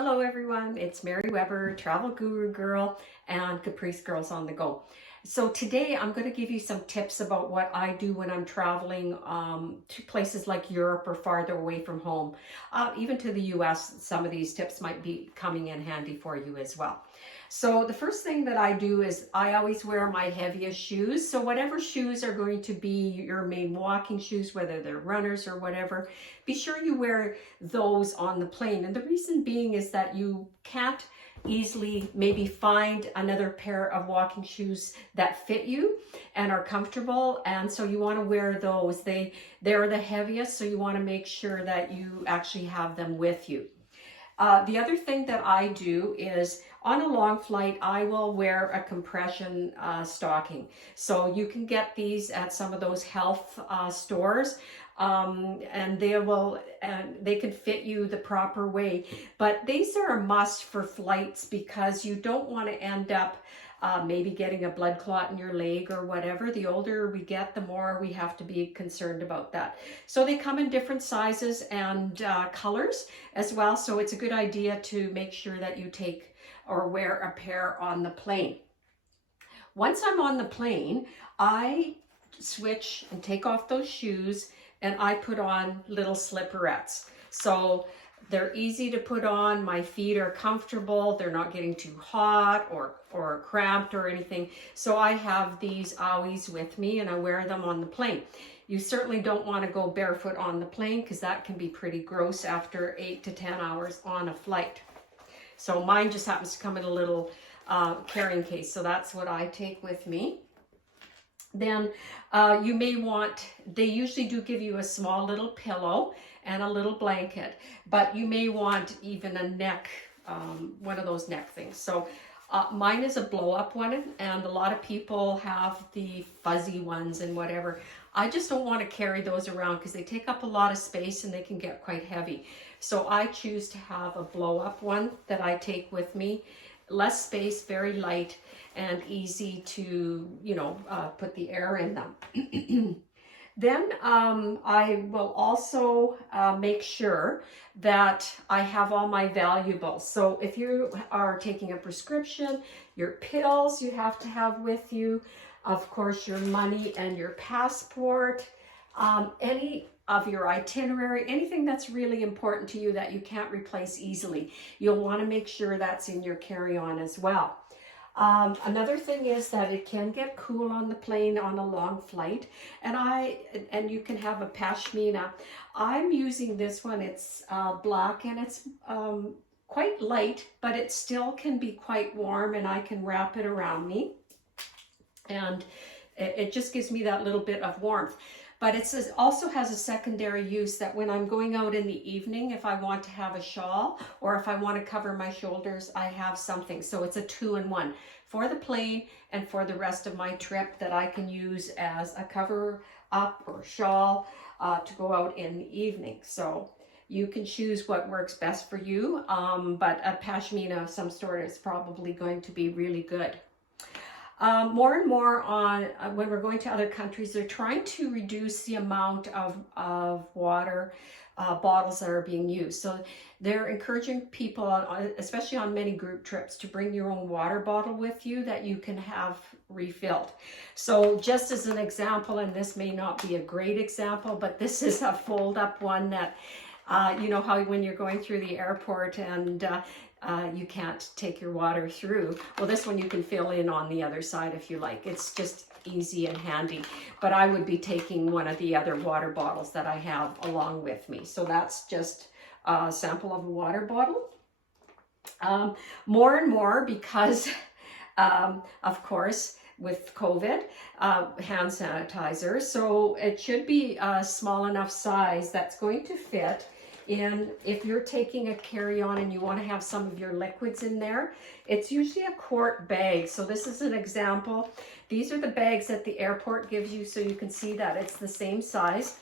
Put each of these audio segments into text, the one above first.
Hello everyone, it's Mary Weber, Travel Guru Girl and Caprice Girls on the Go. So today I'm going to give you some tips about what I do when I'm traveling to places like Europe or farther away from home. Even to the US, some of these tips might be coming in handy for you as well. So the first thing that I do is I always wear my heaviest shoes. So whatever shoes are going to be your main walking shoes, whether they're runners or whatever, be sure you wear those on the plane. And the reason being is that you can't easily maybe find another pair of walking shoes that fit you and are comfortable, and so you want to wear those. They're the heaviest, so you want to make sure that you actually have them with you. The other thing that I do is on a long flight, I will wear a compression stocking. So you can get these at some of those health stores, and they can fit you the proper way. But these are a must for flights because you don't want to end up maybe getting a blood clot in your leg or whatever. The older we get, the more we have to be concerned about that. So they come in different sizes and colors as well. So it's a good idea to make sure that you take or wear a pair on the plane. Once I'm on the plane, I switch and take off those shoes and I put on little slipperettes. So they're easy to put on, my feet are comfortable, they're not getting too hot or cramped or anything. So I have these always with me and I wear them on the plane. You certainly don't want to go barefoot on the plane because that can be pretty gross after 8 to 10 hours on a flight. So mine just happens to come in a little carrying case, so that's what I take with me. Then you may want, they usually do give you a small little pillow and a little blanket, but you may want even a neck, one of those neck things. So mine is a blow-up one, and a lot of people have the fuzzy ones and whatever. I just don't want to carry those around because they take up a lot of space and they can get quite heavy. So I choose to have a blow-up one that I take with me. Less space, very light, and easy to, put the air in them. Then I will also make sure that I have all my valuables. So if you are taking a prescription, your pills you have to have with you, of course your money and your passport, any of your itinerary, anything that's really important to you that you can't replace easily. You'll want to make sure that's in your carry-on as well. Another thing is that it can get cool on the plane on a long flight, and you can have a pashmina. I'm using this one. It's black and it's quite light, but it still can be quite warm, and I can wrap it around me, and it just gives me that little bit of warmth. But it also has a secondary use that when I'm going out in the evening, if I want to have a shawl or if I want to cover my shoulders, I have something. So it's a 2-in-1 for the plane and for the rest of my trip that I can use as a cover up or shawl to go out in the evening. So you can choose what works best for you, but a pashmina of some sort is probably going to be really good. More and more on when we're going to other countries, they're trying to reduce the amount of water bottles that are being used. So they're encouraging people, especially on many group trips, to bring your own water bottle with you that you can have refilled. So just as an example, and this may not be a great example, but this is a fold-up one that, you know how when you're going through the airport and you can't take your water through. Well, this one you can fill in on the other side if you like. It's just easy and handy. But I would be taking one of the other water bottles that I have along with me. So that's just a sample of a water bottle. More and more because, of course, with COVID, hand sanitizer. So it should be a small enough size that's going to fit. And if you're taking a carry-on and you want to have some of your liquids in there, it's usually a quart bag. So this is an example. These are the bags that the airport gives you, so you can see that it's the same size.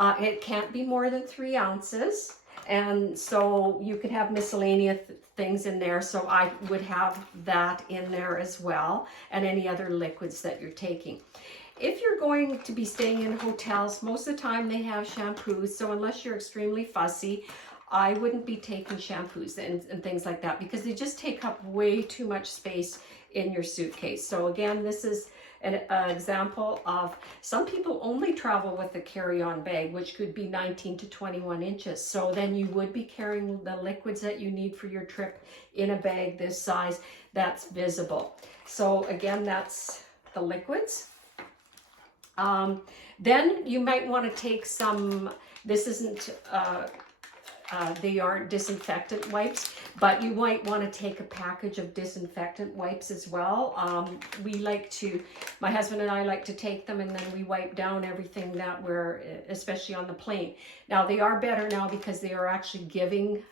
It can't be more than 3 ounces. And so you could have miscellaneous things in there. So I would have that in there as well, and any other liquids that you're taking. If you're going to be staying in hotels, most of the time they have shampoos. So unless you're extremely fussy, I wouldn't be taking shampoos and things like that, because they just take up way too much space in your suitcase. So again, this is an example of, some people only travel with a carry-on bag, which could be 19 to 21 inches. So then you would be carrying the liquids that you need for your trip in a bag this size that's visible. So again, that's the liquids. Then you might want to take some, this isn't, they aren't disinfectant wipes, but you might want to take a package of disinfectant wipes as well. We like to, my husband and I like to take them, and then we wipe down everything that we're, especially on the plane. Now they are better now because they are actually giving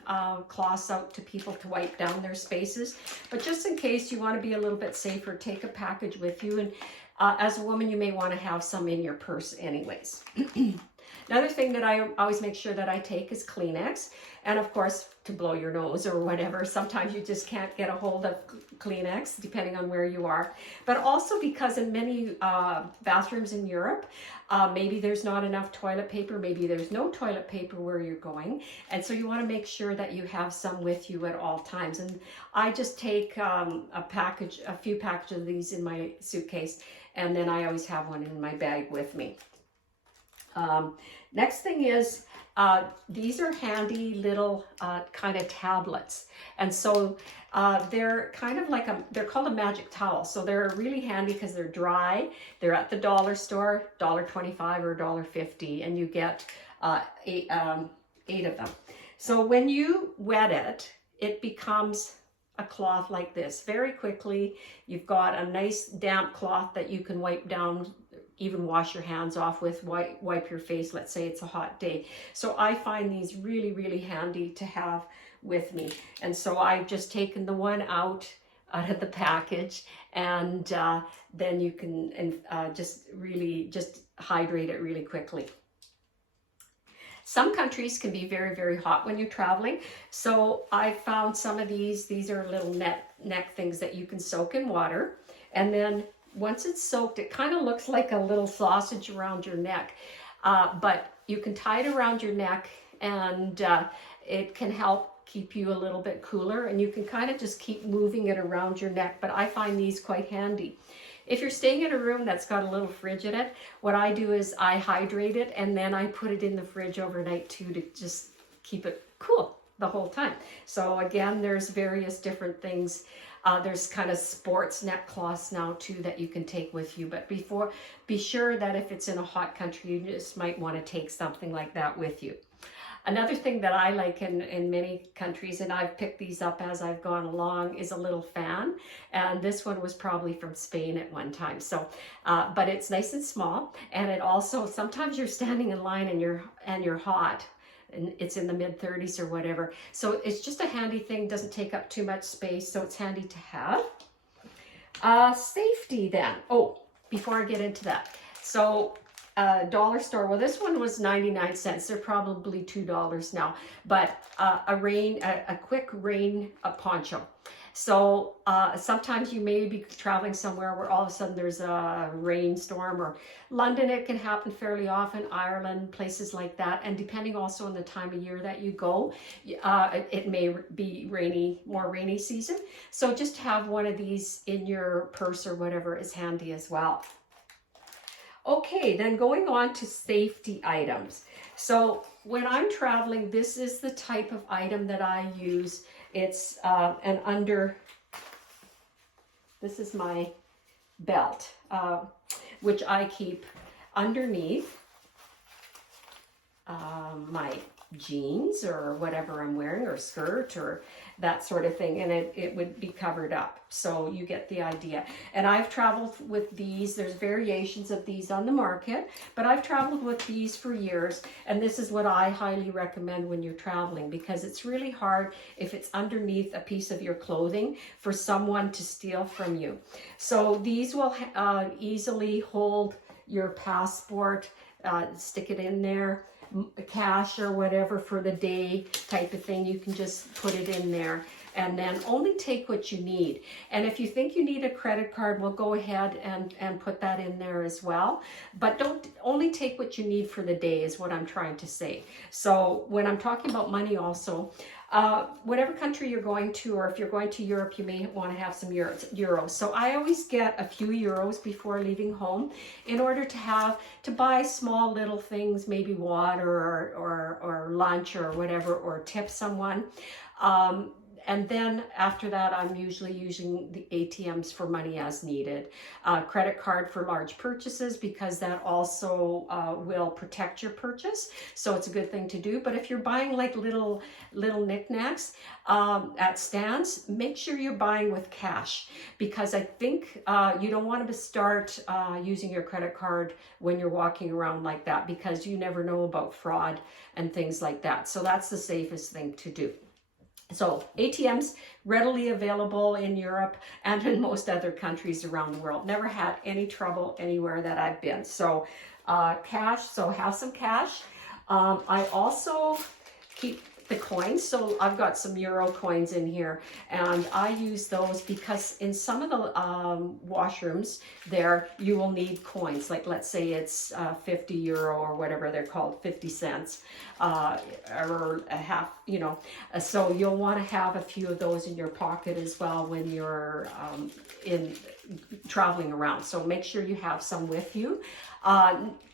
cloths out to people to wipe down their spaces. But just in case you want to be a little bit safer, take a package with you. And as a woman, you may want to have some in your purse anyways. Another thing that I always make sure that I take is Kleenex. And of course, to blow your nose or whatever. Sometimes you just can't get a hold of Kleenex, depending on where you are. But also because in many bathrooms in Europe, maybe there's not enough toilet paper, maybe there's no toilet paper where you're going. And so you want to make sure that you have some with you at all times. And I just take a few packages of these in my suitcase, and then I always have one in my bag with me. Next thing is, these are handy little kind of tablets. And so they're kind of like they're called a magic towel. So they're really handy because they're dry. They're at the dollar store, $1.25 or $1.50, and you get eight of them. So when you wet it, it becomes a cloth like this very quickly. You've got a nice damp cloth that you can wipe down, even wash your hands off with, wipe your face, let's say it's a hot day. So I find these really, really handy to have with me. And so I've just taken the one out of the package, and then you can just hydrate it really quickly. Some countries can be very, very hot when you're traveling. So I found some of these are little neck things that you can soak in water, and then once it's soaked, it kind of looks like a little sausage around your neck, but you can tie it around your neck, and it can help keep you a little bit cooler, and you can kind of just keep moving it around your neck. But I find these quite handy. If you're staying in a room that's got a little fridge in it, what I do is I hydrate it, and then I put it in the fridge overnight too, to just keep it cool the whole time. So again, there's various different things. There's kind of sports neck cloths now too that you can take with you. But be sure that if it's in a hot country, you just might want to take something like that with you. Another thing that I like in many countries, and I've picked these up as I've gone along, is a little fan. And this one was probably from Spain at one time. So, but it's nice and small. And it also, sometimes you're standing in line and you're hot, and it's in the mid-30s or whatever. So it's just a handy thing, doesn't take up too much space, so it's handy to have. Safety then. Oh, before I get into that. So dollar store, well, this one was 99 cents. They're probably $2 now. But a quick rain poncho. So sometimes you may be traveling somewhere where all of a sudden there's a rainstorm, or London, it can happen fairly often, Ireland, places like that. And depending also on the time of year that you go, it may be more rainy season. So just have one of these in your purse or whatever is handy as well. Okay, then going on to safety items. So when I'm traveling, this is the type of item that I use. It's this is my belt, which I keep underneath my jeans or whatever I'm wearing, or skirt or that sort of thing, and it would be covered up. So you get the idea. And I've traveled with these. There's variations of these on the market, but I've traveled with these for years, and this is what I highly recommend when you're traveling, because it's really hard if it's underneath a piece of your clothing for someone to steal from you. So these will easily hold your passport, stick it in there. cash or whatever for the day type of thing, you can just put it in there. And then only take what you need. And if you think you need a credit card, well, go ahead and put that in there as well. But don't only take what you need for the day is what I'm trying to say. So when I'm talking about money also, whatever country you're going to, or if you're going to Europe, you may want to have some euros. So I always get a few euros before leaving home in order to buy small little things, maybe water or lunch or whatever, or tip someone. And then after that, I'm usually using the ATMs for money as needed. Credit card for large purchases, because that also will protect your purchase. So it's a good thing to do. But if you're buying like little knickknacks at stands, make sure you're buying with cash, because I think you don't want to start using your credit card when you're walking around like that, because you never know about fraud and things like that. So that's the safest thing to do. So ATMs readily available in Europe and in most other countries around the world. Never had any trouble anywhere that I've been. So cash, so have some cash. I also keep the coins. So I've got some euro coins in here, and I use those because in some of the washrooms there, you will need coins. Like let's say it's 50 euro or whatever they're called, 50 cents or a half, you know. So you'll want to have a few of those in your pocket as well when you're traveling around. So make sure you have some with you.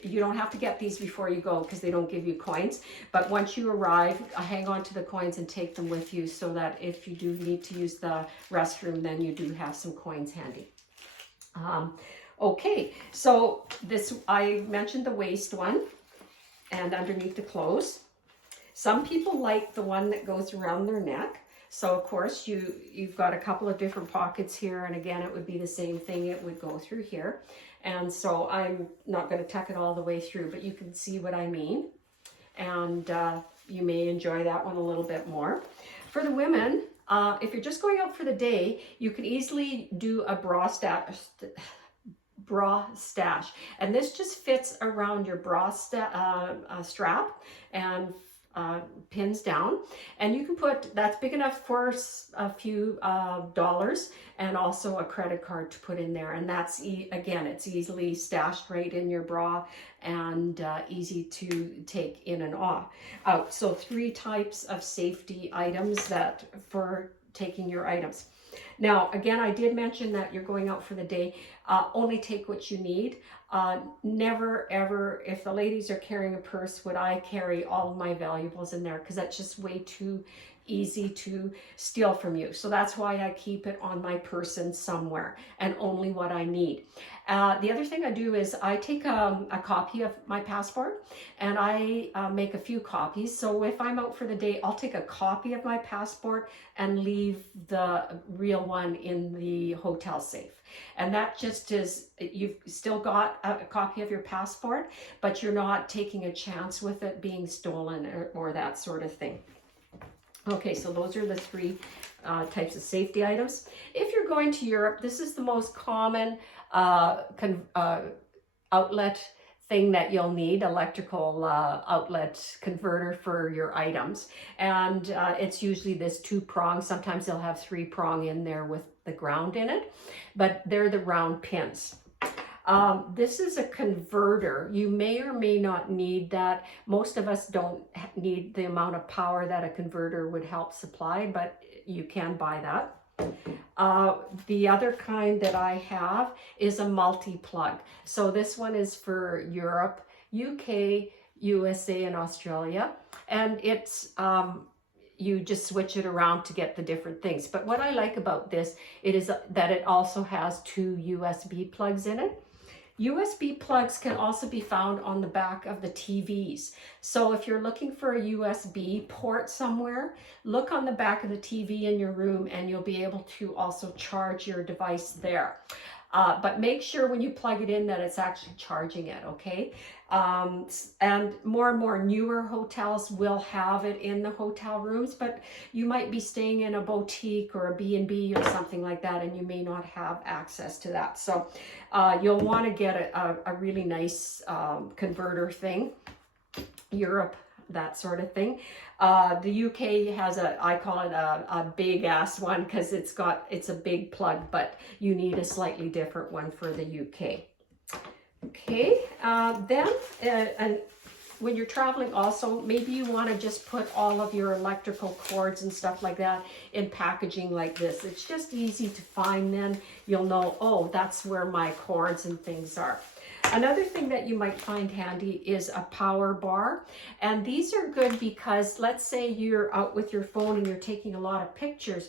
You don't have to get these before you go because they don't give you coins. But once you arrive, hang on to the coins and take them with you so that if you do need to use the restroom, then you do have some coins handy. Okay, so this, I mentioned the waist one and underneath the clothes. Some people like the one that goes around their neck. So of course you've got a couple of different pockets here, and again it would be the same thing, it would go through here. And so I'm not going to tuck it all the way through, but you can see what I mean. And you may enjoy that one a little bit more. For the women, if you're just going out for the day, you can easily do a bra stash. And this just fits around your bra strap and pins down, and you can put, that's big enough for a few dollars, and also a credit card to put in there. And that's again, it's easily stashed right in your bra and easy to take in and out. So 3 types of safety items that for taking your items. Now, again, I did mention that you're going out for the day. Only take what you need. Never, ever, if the ladies are carrying a purse, would I carry all of my valuables in there, because that's just way too easy to steal from you. So that's why I keep it on my person somewhere, and only what I need. The other thing I do is I take a copy of my passport, and I make a few copies. So if I'm out for the day, I'll take a copy of my passport and leave the real one in the hotel safe. And that just is, you've still got a copy of your passport, but you're not taking a chance with it being stolen or that sort of thing. Okay, so those are the 3 types of safety items. If you're going to Europe, this is the most common outlet thing that you'll need, electrical outlet converter for your items. And it's usually this 2-prong. Sometimes they'll have 3-prong in there with the ground in it, but they're the round pins. This is a converter. You may or may not need that. Most of us don't need the amount of power that a converter would help supply, but you can buy that. The other kind that I have is a multi-plug. So this one is for Europe, UK, USA, and Australia. And it's, you just switch it around to get the different things. But what I like about this, it is that it also has 2 USB plugs in it. USB plugs can also be found on the back of the TVs. So if you're looking for a USB port somewhere, look on the back of the TV in your room and you'll be able to also charge your device there. But make sure when you plug it in that it's actually charging it, okay? And more newer hotels will have it in the hotel rooms, but you might be staying in a boutique or a B&B or something like that, and you may not have access to that. So you'll want to get a really nice converter thing. Europe, that sort of thing. The UK has I call it a big ass one because it's a big plug, but you need a slightly different one for the UK. Okay, then, and when you're traveling also, maybe you want to just put all of your electrical cords and stuff like that in packaging like this. It's just easy to find then. You'll know, oh, that's where my cords and things are. Another thing that you might find handy is a power bar. And these are good because let's say you're out with your phone and you're taking a lot of pictures.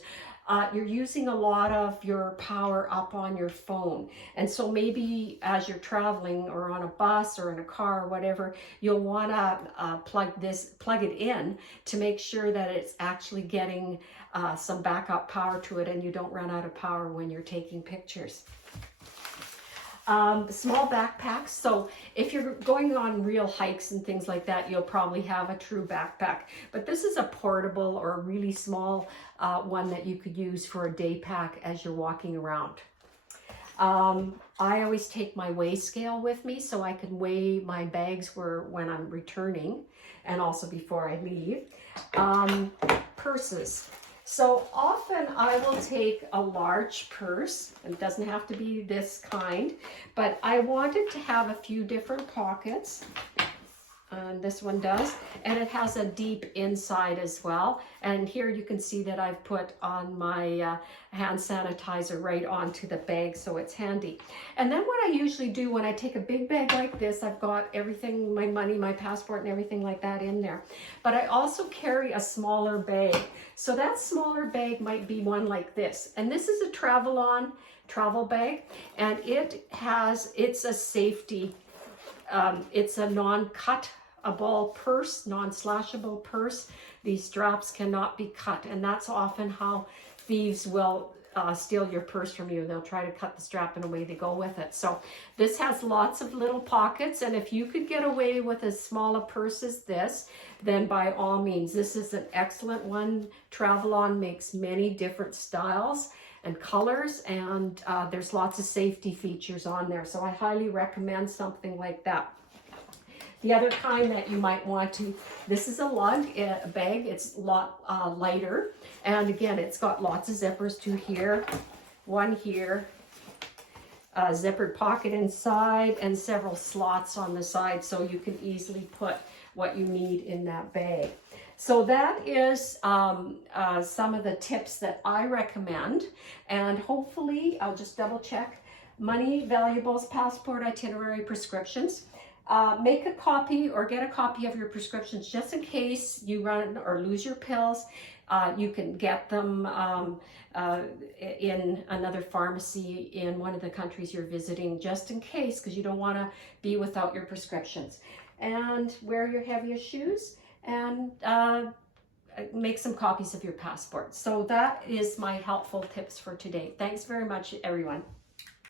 You're using a lot of your power up on your phone. And so maybe as you're traveling or on a bus or in a car or whatever, you'll want to plug it in to make sure that it's actually getting some backup power to it and you don't run out of power when you're taking pictures. Small backpacks. So if you're going on real hikes and things like that, you'll probably have a true backpack. But this is a portable or a really small one that you could use for a day pack as you're walking around. I always take my weigh scale with me so I can weigh my bags when I'm returning and also before I leave. Purses. So often I will take a large purse. It doesn't have to be this kind, but I wanted to have a few different pockets. This one does, and it has a deep inside as well. And here you can see that I've put on my hand sanitizer right onto the bag, so it's handy. And then what I usually do when I take a big bag like this, I've got everything, my money, my passport and everything like that in there. But I also carry a smaller bag. So that smaller bag might be one like this. And this is a travel bag, and it's a safety. It's a non-cuttable purse, non-slashable purse. These straps cannot be cut, and that's often how thieves will steal your purse from you. They'll try to cut the strap and away they go with it. So this has lots of little pockets, and if you could get away with as small a purse as this, then by all means, this is an excellent one. Travel-On makes many different styles and colors, and there's lots of safety features on there. So I highly recommend something like that. The other kind that you might want to, this is a lug, a bag. It's a lot lighter. And again, it's got lots of zippers to here, one here, a zippered pocket inside, and several slots on the side so you can easily put what you need in that bag. So that is some of the tips that I recommend, and hopefully I'll just double check: money, valuables, passport, itinerary, prescriptions. Make a copy or get a copy of your prescriptions just in case you run or lose your pills. You can get them in another pharmacy in one of the countries you're visiting, just in case, because you don't want to be without your prescriptions. And wear your heaviest shoes, and make some copies of your passport. So that is my helpful tips for today. Thanks very much, everyone.